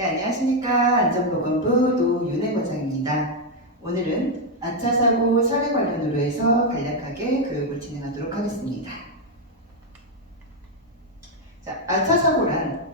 네, 안녕하십니까. 안전보건부 노윤혜과장입니다. 오늘은 아차사고 사례 관련으로 해서 간략하게 교육을 진행하도록 하겠습니다. 자, 아차사고란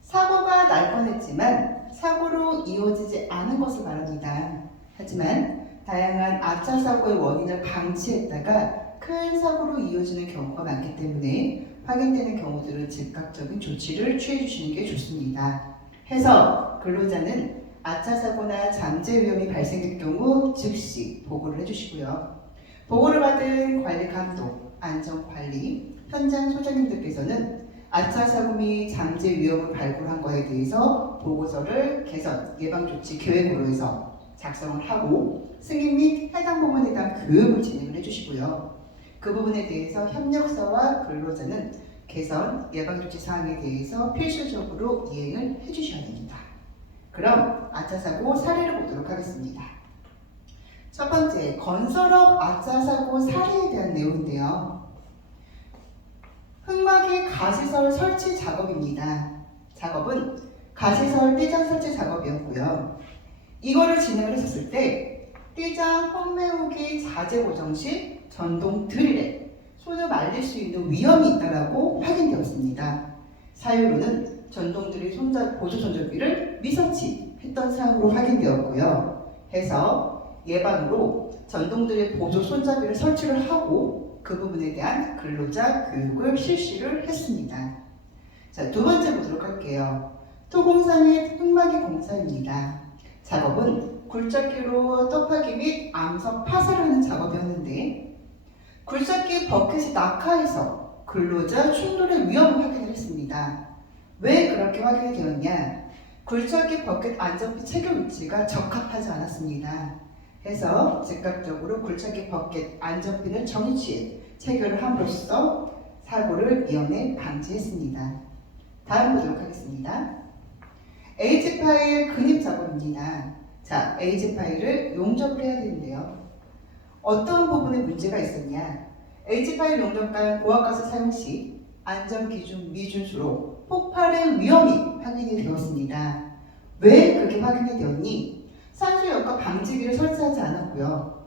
사고가 날 뻔했지만 사고로 이어지지 않은 것을 말합니다. 하지만 다양한 아차사고의 원인을 방치했다가 큰 사고로 이어지는 경우가 많기 때문에 확인되는 경우들은 즉각적인 조치를 취해 주시는 게 좋습니다. 해서 근로자는 아차사고나 잠재 위험이 발생될 경우 즉시 보고를 해주시고요. 보고를 받은 관리 감독, 안전관리, 현장 소장님들께서는 아차사고 및 잠재 위험을 발굴한 것에 대해서 보고서를 개선, 예방조치 계획으로 해서 작성을 하고 승인 및 해당 부분에 대한 교육을 진행을 해주시고요. 그 부분에 대해서 협력사와 근로자는 개선, 예방조치 사항에 대해서 필수적으로 이행을 해주셔야 됩니다. 그럼 아차사고 사례를 보도록 하겠습니다. 첫 번째, 건설업 아차사고 사례에 대한 내용인데요. 흙막이 가시설 설치 작업입니다. 작업은 가시설 띠장 설치 작업이었고요. 이거를 진행을 했었을 때 띠장 홈매우기 자재 고정 시 전동 드릴에 손을 말릴 수 있는 위험이 있다고 확인되었습니다. 사유로는 전동 드릴 보조 손잡이를 미설치했던 사항으로 확인되었고요. 해서 예방으로 전동 드릴 보조 손잡이를 설치를 하고 그 부분에 대한 근로자 교육을 실시를 했습니다. 자, 두 번째 보도록 할게요. 토공사 및 흙막이 공사입니다. 작업은 굴착기로 떡하기 및 암석 파쇄를 하는 작업이었는데 굴착기 버켓이 낙하해서 근로자 충돌의 위험을 확인을 했습니다. 왜 그렇게 확인이 되었냐? 굴착기 버켓 안전핀 체결 위치가 적합하지 않았습니다. 해서 즉각적으로 굴착기 버켓 안전핀을 정위치에 체결을 함으로써 사고를 미연에 방지했습니다. 다음 보도록 하겠습니다. H파일 근입 작업입니다. 자, H파일을 용접을 해야 되는데요. 어떤 부분에 문제가 있었냐? H파일 용접관 고압가스 사용 시 안전기준 미준수로 폭발의 위험이 확인이 되었습니다. 왜 그렇게 확인이 되었니? 산소역과 방지기를 설치하지 않았고요.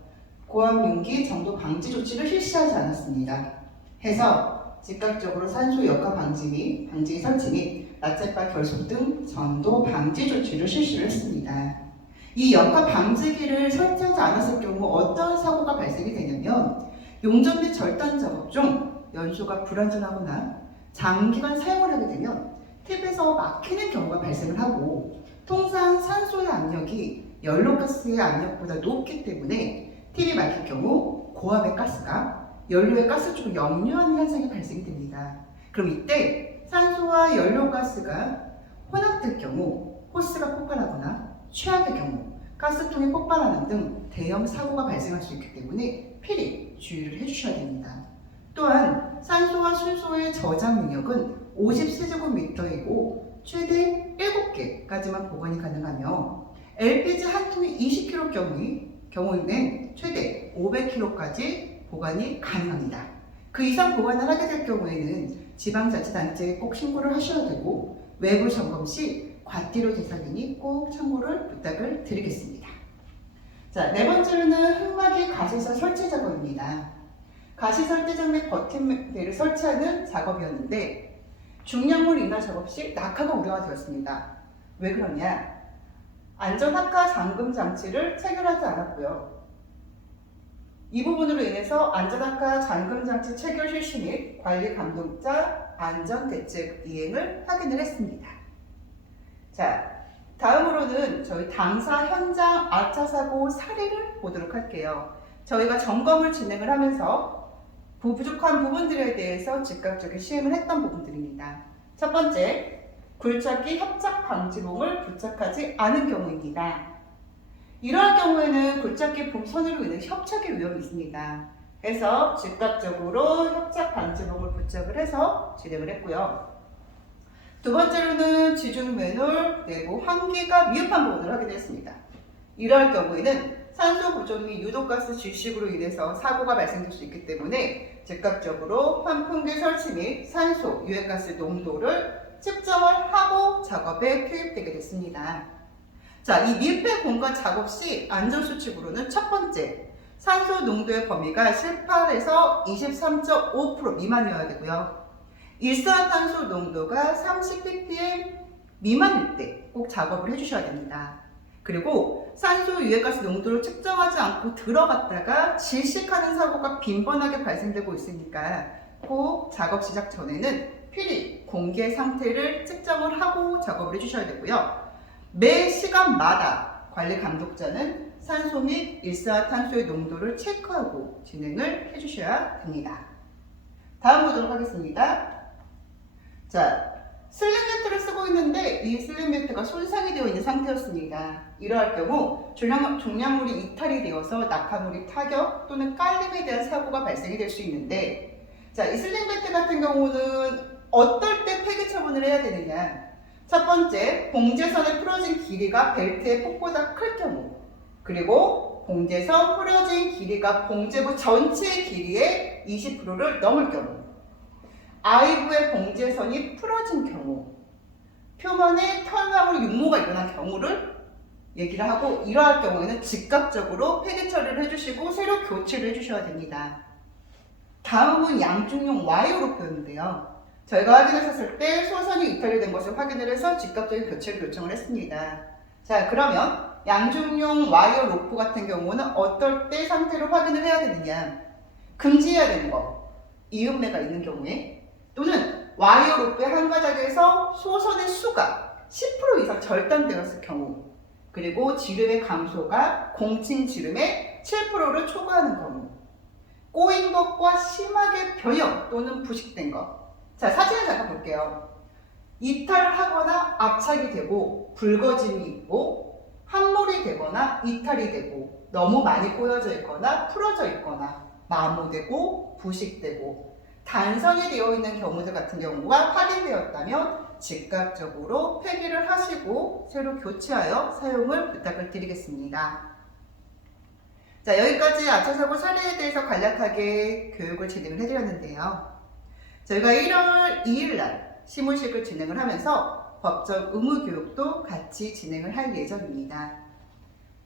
고압용기 정도 방지 조치를 실시하지 않았습니다. 해서 즉각적으로 산소역과 방지 및 방지기 설치 및 라쳇바 결속 등 전도 방지 조치를 실시를 했습니다. 이 역과 방지기를 설치하지 않았을 경우 어떤 사고가 발생이 되냐면 용접 및 절단 작업 중 연소가 불안전하거나 장기간 사용을 하게 되면 팁에서 막히는 경우가 발생을 하고 통상 산소의 압력이 연료가스의 압력보다 높기 때문에 팁이 막힐 경우 고압의 가스가 연료의 가스 쪽으로 역류하는 현상이 발생이 됩니다. 그럼 이때 산소와 연료가스가 혼합될 경우 호스가 폭발하거나 최악의 경우 가스통이 폭발하는 등 대형 사고가 발생할 수 있기 때문에 필히 주의를 해주셔야 됩니다. 또한 산소와 순소의 저장 능력은 50세제곱미터이고 최대 7개까지만 보관이 가능하며 LPG 한 통이 20kg 경우에는 최대 500kg까지 보관이 가능합니다. 그 이상 보관을 하게 될 경우에는 지방자치단체에 꼭 신고를 하셔야 되고 외부 점검 시 과태료 대상이니 꼭 참고를 부탁을 드리겠습니다. 자, 네 번째로는 흙막이 가시설 설치 작업입니다. 가시설 떼장 및 버팀대를 설치하는 작업이었는데 중량물 인하 작업 시 낙하가 우려가 되었습니다. 왜 그러냐? 안전학과 잠금 장치를 체결하지 않았고요. 이 부분으로 인해서 안전학과 잠금 장치 체결 실시 및 관리 감독자 안전 대책 이행을 확인을 했습니다. 자, 다음으로는 저희 당사 현장 아차사고 사례를 보도록 할게요. 저희가 점검을 진행을 하면서 부족한 부분들에 대해서 즉각적인 시행을 했던 부분들입니다. 첫 번째, 굴착기 협착 방지봉을 부착하지 않은 경우입니다. 이러한 경우에는 굴착기 봄선으로 인해 협착의 위험이 있습니다. 그래서 즉각적으로 협착 방지봉을 부착을 해서 진행을 했고요. 두 번째로는 지중 매놀 내부 환기가 미흡한 부분을 확인했습니다. 이러할 경우에는 산소 부족 및 유독가스 질식으로 인해서 사고가 발생될 수 있기 때문에 즉각적으로 환풍기 설치 및 산소, 유해가스 농도를 측정을 하고 작업에 투입되게 됐습니다. 자, 이 밀폐 공간 작업 시 안전수칙으로는 첫 번째, 산소 농도의 범위가 18에서 23.5% 미만이어야 되고요. 일산탄소 농도가 30ppm 미만일 때 꼭 작업을 해주셔야 됩니다. 그리고 산소 유해가스 농도를 측정하지 않고 들어갔다가 질식하는 사고가 빈번하게 발생되고 있으니까 꼭 작업 시작 전에는 필히 공기 상태를 측정을 하고 작업을 해주셔야 되고요. 매 시간마다 관리 감독자는 산소 및 일산화탄소의 농도를 체크하고 진행을 해주셔야 됩니다. 다음 보도록 하겠습니다. 자, 슬링 매트를 쓰고 있는데 이 슬링 매트가 손상이 되어 있는 상태였습니다. 이러할 경우 종량물이 이탈이 되어서 낙하물이 타격 또는 깔림에 대한 사고가 발생이 될 수 있는데, 자, 이 슬링 매트 같은 경우는 어떨 때 폐기 처분을 해야 되느냐? 첫 번째, 봉제선의 풀어진 길이가 벨트의 폭보다 클 경우, 그리고 봉제선 풀어진 길이가 봉제부 전체의 길이의 20%를 넘을 경우, 아이부의 봉제선이 풀어진 경우, 표면에 털망울 윤모가 일어난 경우를 얘기를 하고, 이러할 경우에는 즉각적으로 폐기 처리를 해주시고 새로 교체를 해주셔야 됩니다. 다음은 양중용 와이어 로프였는데요. 저희가 확인했었을 때 소선이 이탈이 된 것을 확인을 해서 즉각적인 교체를 요청을 했습니다. 자, 그러면 양중용 와이어 로프 같은 경우는 어떨 때 상태를 확인을 해야 되느냐? 금지해야 되는 거, 이음매가 있는 경우에, 또는 와이어 로프의 한 가닥에서 소선의 수가 10% 이상 절단되었을 경우, 그리고 지름의 감소가 공칭 지름의 7%를 초과하는 경우, 꼬인 것과 심하게 변형 또는 부식된 것. 자, 사진을 잠깐 볼게요. 이탈하거나 압착이 되고 붉어짐이 있고 함몰이 되거나 이탈이 되고 너무 많이 꼬여져 있거나 풀어져 있거나 마모되고 부식되고 단선이 되어 있는 경우들 같은 경우가 확인되었다면 즉각적으로 폐기를 하시고 새로 교체하여 사용을 부탁을 드리겠습니다. 자, 여기까지 아차사고 사례에 대해서 간략하게 교육을 진행을 해드렸는데요. 저희가 1월 2일 날 시무식을 진행을 하면서 법적 의무 교육도 같이 진행을 할 예정입니다.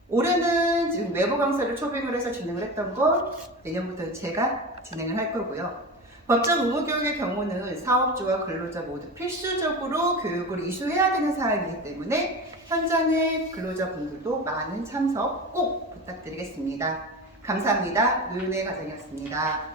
올해는 지금 외부 강사를 초빙을 해서 진행을 했던 거 내년부터 제가 진행을 할 거고요. 법적 의무 교육의 경우는 사업주와 근로자 모두 필수적으로 교육을 이수해야 되는 사항이기 때문에 현장의 근로자분들도 많은 참석 꼭 부탁드리겠습니다. 감사합니다. 노윤의 과장이었습니다.